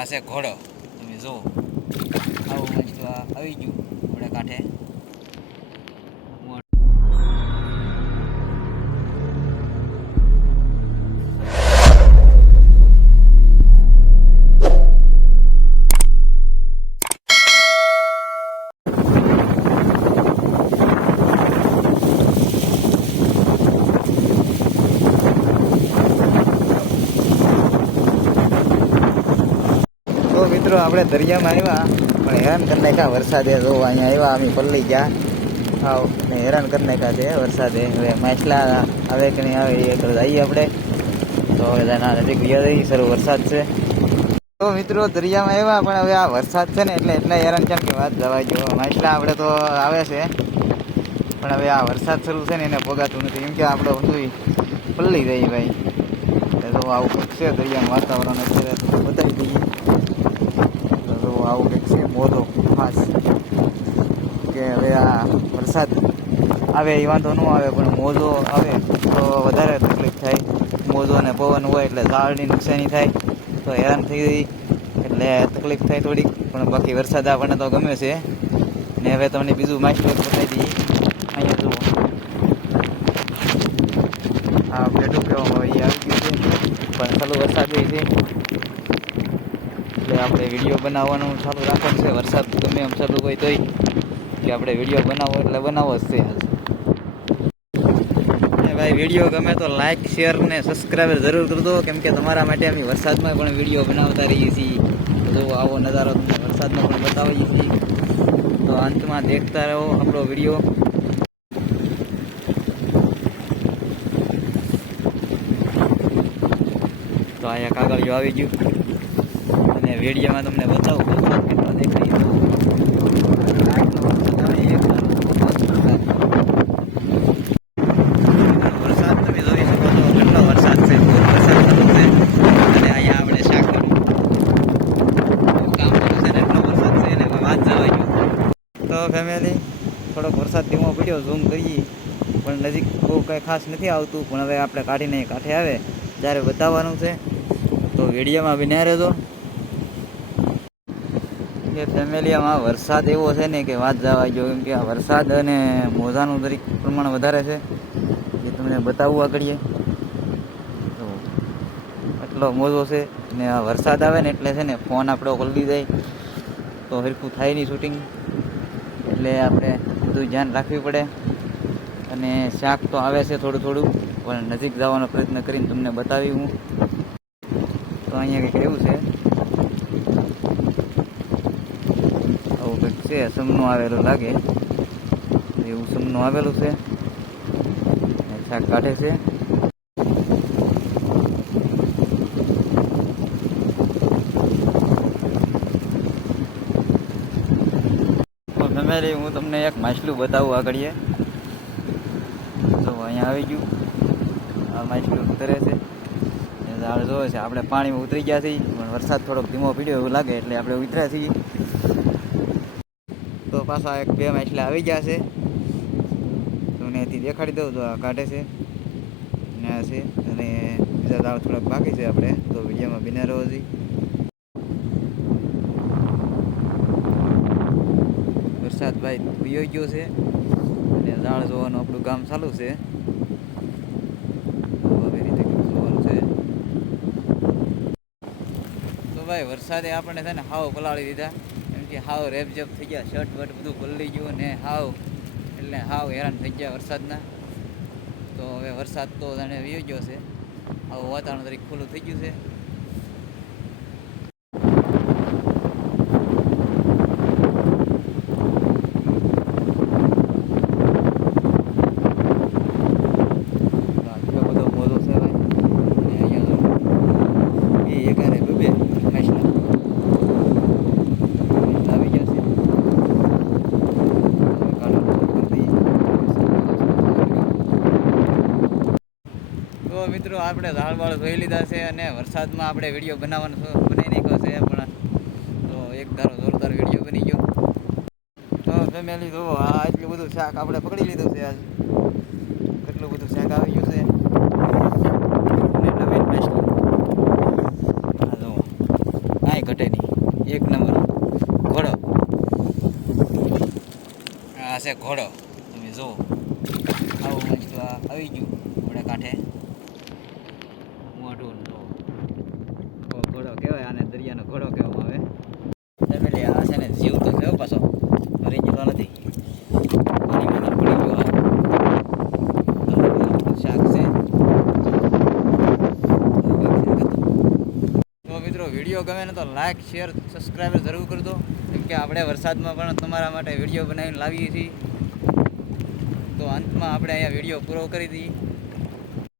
આ છે ઘોડો. તમે જુઓ. આવું મસ્ત આવી ગયું. આપણે કાંઠે. મિત્રો, આપણે દરિયામાં આવ્યા, પણ હેરાન કરી નાખ્યા વરસાદે. જો અહીંયા આવ્યા, અમે પલ્લી ગયા. હાવ ને હેરાન કરી નાખ્યા છે વરસાદે. હવે માછલા આવે કે નહીં આવે એ તો જઈએ આપણે. તો હવે ના નજીક ગયા જઈએ સર વરસાદ છે. તો મિત્રો, દરિયામાં આવ્યા, પણ હવે આ વરસાદ છે ને, એટલે એટલે હેરાન છે કે વાત જવા જો માછલા આપણે તો આવે છે, પણ હવે આ વરસાદ શરૂ છે ને, એને ભોગાતું નથી. કેમ કે આપણે બધું પલ્લી જઈએ ભાઈ. તો આવું છે દરિયાનું વાતાવરણ અત્યારે. બતાવી દઈએ. છે ખાસ કે હવે આ વરસાદ આવે એ વાંધો ન આવે, પણ મોજો આવે તો વધારે તકલીફ થાય. મોજો અને પવન હોય એટલે ઝાડની નુકસાની થાય. તો હેરાન થઈ ગઈ. એટલે તકલીફ થાય થોડીક, પણ બાકી વરસાદ આપણને તો ગમે છે. ને હવે તમને બીજું માસ્ટર બતાવી દઈએ. અહીંયા જુઓ. આ બેઠું કહેવામાં આવે ગયું છે. પણ ચાલુ વરસાદ છે. આપણે વીડિયો બનાવવાનું ચાલુ રાખવાનું છે. વરસાદ ગમે એમ ચાલુ હોય તોય કે આપણે વીડિયો બનાવો એટલે બનાવો જ છે અને ભાઈ, વીડિયો ગમે તો લાઇક શેર ને સબસ્ક્રાઈબર જરૂર કરજો. કેમ કે તમારા માટે અમે વરસાદમાં પણ વીડિયો બનાવતા રહીએ છીએ. તો આવો નજારો તમને વરસાદનો પણ બતાવીએ છીએ. તો અંતમાં દેખતા રહો આપણો વીડિયો. તો અહીંયા કાગળિયું આવી ગયું. વિડીયોમાં તમને બતાવું. વરસાદ વરસાદ તમે વરસાદ છે અને અહીંયા આપણે શાક કામ કર્યું છે ને ફેમિલી થોડોક વરસાદ ધીમો પડ્યો ઝૂમ કરીએ. પણ નજીક બહુ કંઈ ખાસ નથી આવતું, પણ હવે આપણે કાઢીને કાંઠે આવે ત્યારે બતાવવાનું છે. તો વિડીયોમાં બિના રહેજો. કે ફેમિલીમાં વરસાદ એવો છે ને કે વાત જવા જો કેમ કે આ વરસાદ અને મોજાનું દરેક પ્રમાણ વધારે છે. એ તમને બતાવવું આગળીએ. તો એટલો મોજો છે ને આ વરસાદ આવે ને એટલે છે ને ફોન આપણો ખોલી જાય. તો હરખું થાય નહીં શૂટિંગ એટલે આપણે બધું ધ્યાન રાખવી પડે. અને શાક તો આવે છે થોડું થોડું, પણ નજીક જવાનો પ્રયત્ન કરીને તમને બતાવી હું. તો અહીંયા કંઈક એવું છે. છે, સમનું આવેલું લાગે. એવું સમનું આવેલું છે. શાક કાઢે છે. ફેમિલી હું તમને એક માછલું બતાવું આગળીએ તો અહીંયા આવી ગયું. આ માછલું ઉતરે છે. ઝાડ જોવે છે. આપણે પાણીમાં ઉતરી ગયા છીએ, પણ વરસાદ થોડોક ધીમો પીડ્યો એવું લાગે, એટલે આપણે ઉતર્યા છીએ. તો પાછા એક બે માછલા આવી ગયા છે તમને એથી દેખાડી દઉં, તો આ કાઢે છે. ને આ છે. અને બીજા દાળ થોડાક બાકી છે આપણે, તો વિડીયોમાં બિના રહો છીએ વરસાદ ભાઈ પીયો ગયો છે. અને ઝાડ જોવાનું આપણું કામ ચાલુ છે. તો ભાઈ વરસાદે આપણને છે ને હાવ પલાળી દીધા. કે હાવ રેપજેપ થઈ ગયા, શર્ટ બટ બધું બદલી ગયું ને હાવ, એટલે હાવ હેરાન થઈ ગયા વરસાદના. તો હવે વરસાદ તો જાણે વી ગયો છે. આવું વાતાવરણ તરીકે ખુલ્લું થઈ ગયું છે તો આટલો બધો મોજો છે ભાઈ અને અહીંયા જો એ એક હારે બબે માછલા માછલા આવી ગયા છે હવે કાઢો કરી દઈએ. તો મિત્રો આપણે ઝાડ વાળ જોઈ લીધા છે અને વરસાદમાં આપણે વીડિયો બનાવવાનો બનાવી નાખ્યો છે પણ તો એક ધારો જોરદાર વીડિયો બની ગયો. તો ફેમિલી, જુઓ, આ આટલું બધું શાક આપણે પકડી લીધું છે આજ. કેટલું બધું શાક આવી ગયું છે. કાંઈ ઘટે નહીં. એક નંબર. ઘોડો. આ છે ઘોડો. તમે જુઓ, આવું મસ્ત આવી ગયું ઘોડા કાંઠે મોઢું ને જુઓ. ઓ, ઘોડો કહેવાય આને દરિયાનો ઘોડો કહેવામાં આવે ફેમિલી આ છે ને જીવ તો થયો પાછો મરી ગયેલો નથી પાણીમાં તો પડી ગયો આ શાક છે તો મિત્રો વીડિયો ગમે ને તો લાઈક શેર સબસ્ક્રાઈબ જરૂર કરજો. કેમ કે આપણે વરસાદમાં પણ તમારા માટે વીડિયો બનાવીને લાવીએ છીએ. તો અંતમાં આપણે અહીંયા વીડિયો પૂરો કરી દઈએ.